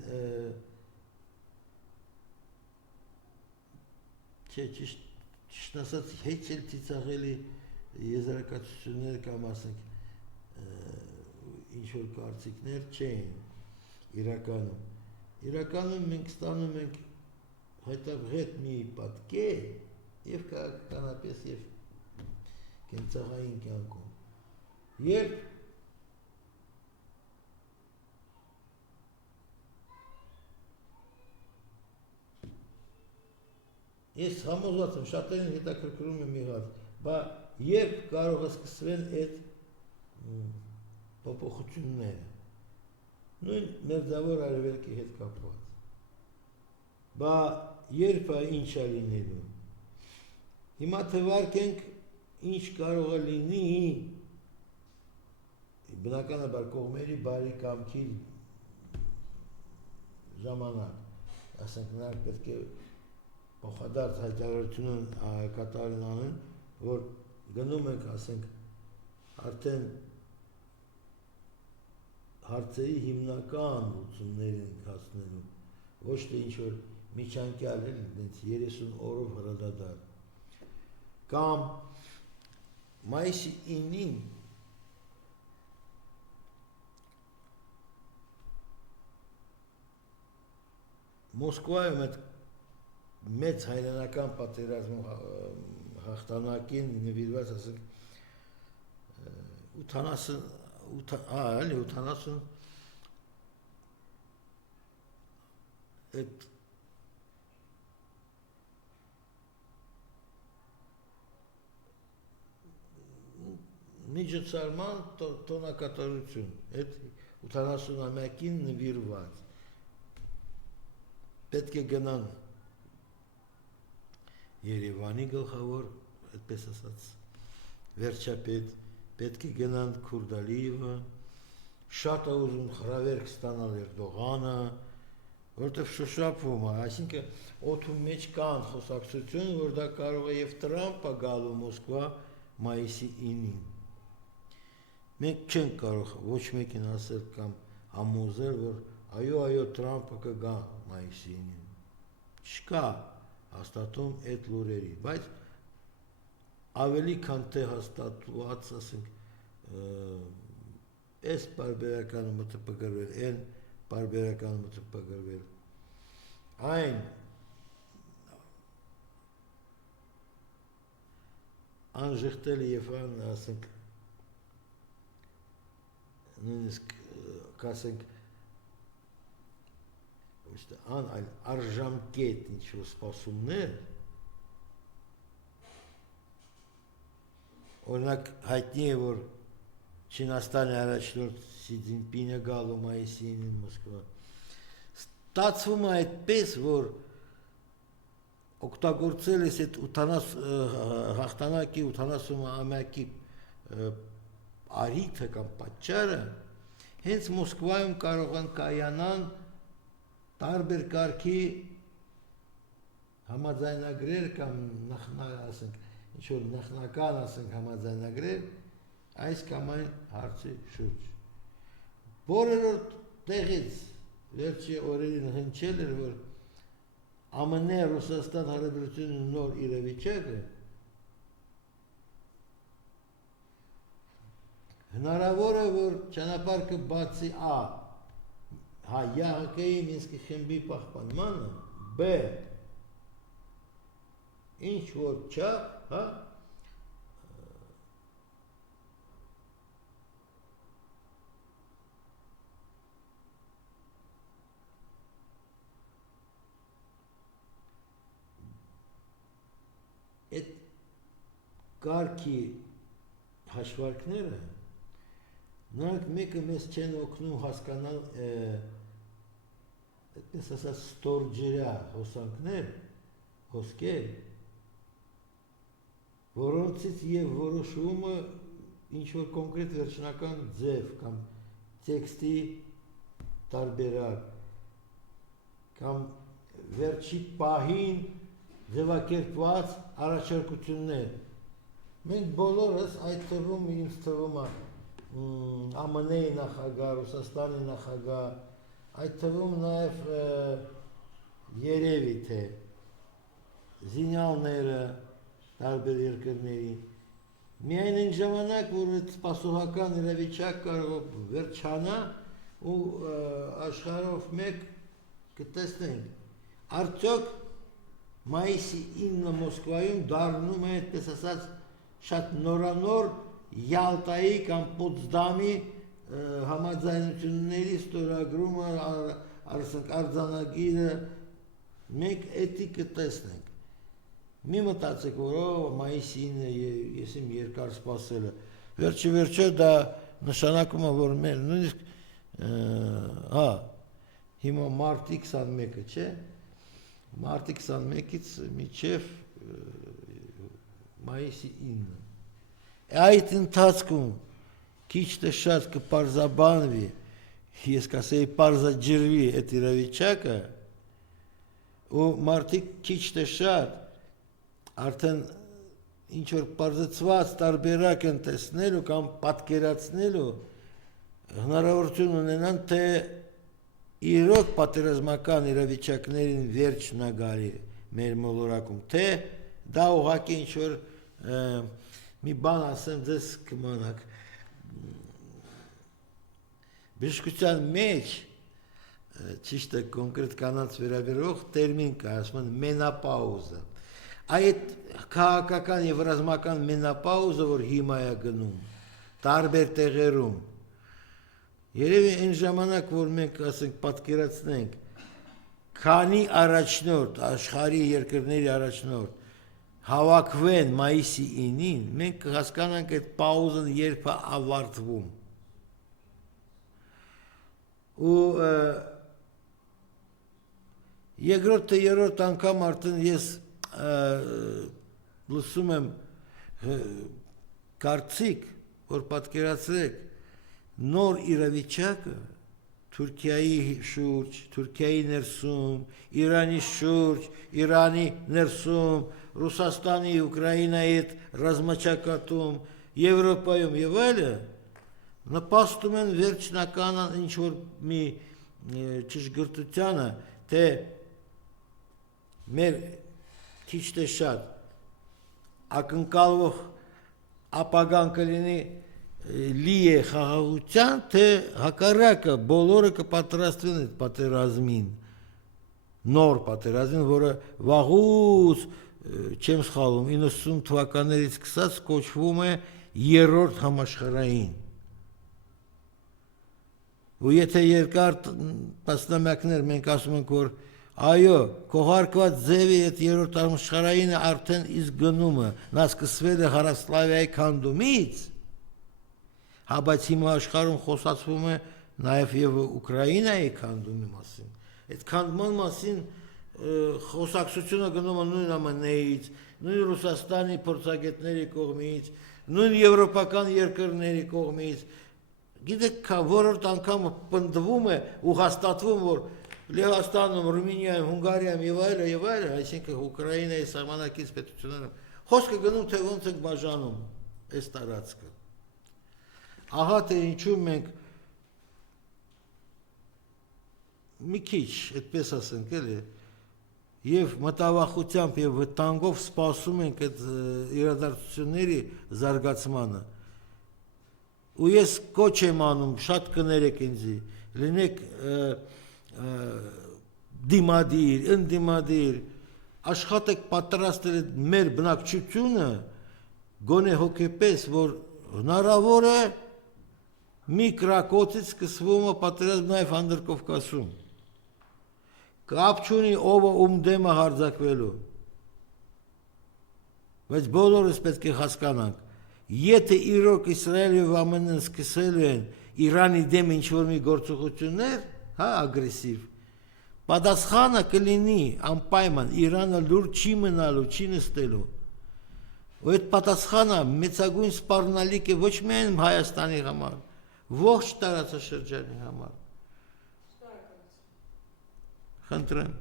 ճիշտ ասած հեչ էլ ծիծաղելի եզրակացություններ կամ ասենք ինչ-որ կարծիքներ չեն իրականում մենք ստանում ենք հայտարարետ մի պատկեր եւ քաղաքականապես եւ կենցաղային կյանքում երբ ես համոզված եմ շատերին հետաքրքրում է մի հատ բա երբ կարող է սկսվեն այդ փոփոխությունները նույն մերձավոր արևելքի հետ կապված բա երբ է ինչ է լինելու հիմա թվարկենք ինչ կարող է լինի բնականաբար կողմերի բարի կամքի ժամանակ ասենք նրանք պետք է փոխադարձ հայտարարություն կատարեն անեն որ գնում ենք ասենք արդեն հարցերի հիմնական լուծումներին հասնելու ոչ թե ինչ որ միջանկյալ էլ դից 30 օրով հրադադար կամ մայիսի 9-ին Մոսկվայում այդ մեծ հայրենական պատերազմի հաղթանակին նվիրված ասենք 80 այդ միջոցառման տոնակատարություն այդ 80-ամյակին նվիրված պետք է գնան Երևանի գլխավոր այդպես ասած վերջապետ պետք է գնան Քուրդալիևը շատ է ուզում հրավերք ստանալ Էրդողանը որտեղ շոշափում է այսինքն օդում մեջ կան խոսակցություն որ դա կարող է եւ Տրամպը գալու Մոսկվա մայիսի 9-ին մենք չենք կարող ոչ մեկին ասել կամ համոզել որ այո Տրամպը կգա մայիսի 9-ին չկա հաստատում այդ լուրերի բայց ավելի քան թե հաստատված ասենք այս բարբերականը մտապագրվել այն բարբերականը մտապագրվել այն անժխտել եւ ասենք նույնիսկ կասենք այլ արժանկետ ինչ-որ սպասումներ օրինակ հայտնի է որ Չինաստանի առաջնորդ Սի Ցզինպինը գալու մայիսի 9-ին Մոսկվա ստացվում է այդպես որ օգտագործել է այդ 80 հաղթանակի 80-ամյակի արիթը կամ պատճառը հենց Մոսկվայում կարող են կայանան տարբեր կարգի համաձայնագրեր կամ ասենք ինչ-որ նախնական ասենք համաձայնագրեր այս կամ այն հարցի շուրջ բոլորը տեղից վերջի օրերին հնչել էր որ ԱՄՆ Ռուսաստան հարաբերությունների նոր իրավիճակը հնարավոր է որ ճանապարհ կբացի ՀԱԵ-ի Մինսկի խմբի պահպանմանը բ ինչ որ չափ այդ կարգի հաշվարկները նրանք մեկը մեզ չեն օգնում հասկանալ այդպես ասած ստորջրյա հոսքեր որոնցից եւ որոշումը ինչ որ կոնկրետ վերջնական ձև կամ տեքստի տարբերակ կամ վերջի պահին ձևակերպված առաջարկություններ մենք բոլորս այդ թվում ինձ թվում է ԱՄՆ-ի նախագահ, Ռուսաստանի նախագահ, այդ թվում նաև երևի թե զինյալները տարբեր երկրների Միայն այն ժամանակ, որ այդ սպասողական իրավիճակ կարող վերջանա ու աշխարհով մեկ կտեսնենք արդյոք մայիսի 9-ը Մոսկվայում դառնում է այդպես ասած շատ նորանոր Յալտայի կամ Պոտսդամի համաձայնությունների ստորագրումը արձանագիրը մենք էդի կտեսնենք մի մտածեք որ մայիսի 9-ը ես իմ երկար սպասելը վերջը դա նշանակում է որ մեր նույնիսկ հիմա մարտի 21-ը չէ մարտի 21-ից մինչև մայիսի 9-ը այդ ընթացքում քիչ թե շատ կպարզաբանվի ես կասեի պարզաջրվի այդ իրավիճակը ու մարդիկ քիչ թե շատ արդեն ինչ որ պարզեցված տարբերակ են տեսնելու կամ պատկերացնելու հնարավորություն ունենան թե իրոք պատերազմական իրավիճակներին վերջն է գալի մեր մոլորակում թե դա ուղղակի ինչ որ մի բան ասեմ ձեզ կմանաք բժշկության մեջ ճիշտ է կոնկրետ կանանց վերաբերող տերմին կա ասում են մենապաուզա այդ քաղաքական եւ ռազմական մենապաուզը որ հիմա է գնում տարբեր տեղերում երևի այն ժամանակ որ մենք ասենք պատկերացնենք քանի առաջնորդ աշխարհի երկրների առաջնորդ հավաքվեն մայիսի 9-ին մենք կհասկանանք այդ պաուզան երբ է ավարտվում ու երկրորդ թե երրորդ անգամ արդեն ես լսում եմ կարծիք որ պատկերացրեք նոր իրավիճակը Թուրքիայի շուրջ, Թուրքիայի ներսում, Իրանի շուրջ, Իրանի ներսում, Ռուսաստանի, Ուկրաինայի հետ ռազմաճակատում, Եվրոպայում եւ այլը նպաստում են վերջնական ինչ որ մի ճշգրտությանը, թե մեր քիչ թե շատ ակնկալվող ապագան կլինի լի է խաղաղության, թե հակառակը բոլորը կպատրաստվեն այդ պատերազմին, նոր պատերազմին, որը վաղուց չեմ սխալվում, 90 թվականներից սկսած կոչվում է երրորդ համաշխարհային։ Ու եթե երկար տասնամյակներ մենք ասում ենք, որ այո, քողարկված ձևի այդ երրորդ համաշխարհայինը արդեն իսկ գնումը, նա սկսվել է Հարավսլավիայի քանդումից, հա բայց հիմա աշխարհում խոսացվում է նաև եւ Ուկրաինայի քանդումի մասին։ Այդ քանդման մասին խոսակցությունը գնում է նույն ԱՄՆ-ից, նույն Ռուսաստանի փորձագետների կողմից, նույն եվրոպական երկրների կողմից։ Գիտեք, որորդ անգամ պնդվում է ու հաստատվում, որ Լեհաստանում, Ռումինիայում, Հունգարիայում եւ այլն, այսինքն Ուկրաինայի սահմանակից պետություններում խոսքը գնում թե ոնց են բաժանում այս տարածքը։ Ահա թե ինչու մենք մի քիչ, այդպես ասենք, էլի, եւ մտավախությամբ եւ վտանգով սպասում ենք այդ իրադարձությունների զարգացմանը։ Ու ես կոչ եմ անում, շատ կներեք ինձի, լինեք դիմադիր, ընդդիմադիր, աշխատեք պատրաստել մեր բնակչությունը գոնե հոգեպես, որ հնարավոր է մի կրակոցից սկսվում է պատերազմ նաև Անդրկովկասում։ Կապ չունի ով դեմ է հարձակվելու։ Բայց բոլորս պետք է հասկանանք, եթե իրոք Իսրայելը եւ ԱՄՆ-ն սկսելու են Իրանի դեմ ինչ-որ մի գործողություններ, հա, ագրեսիվ, պատասխանը կլինի անպայման Իրանը լուրջ չի մնալու, չի նստելու։ Ու այդ պատասխանը մեծագույն սպառնալիք է ոչ միայն Հայաստանի համար, ողջ տարածաշրջանի համար։ Խնդրեմ։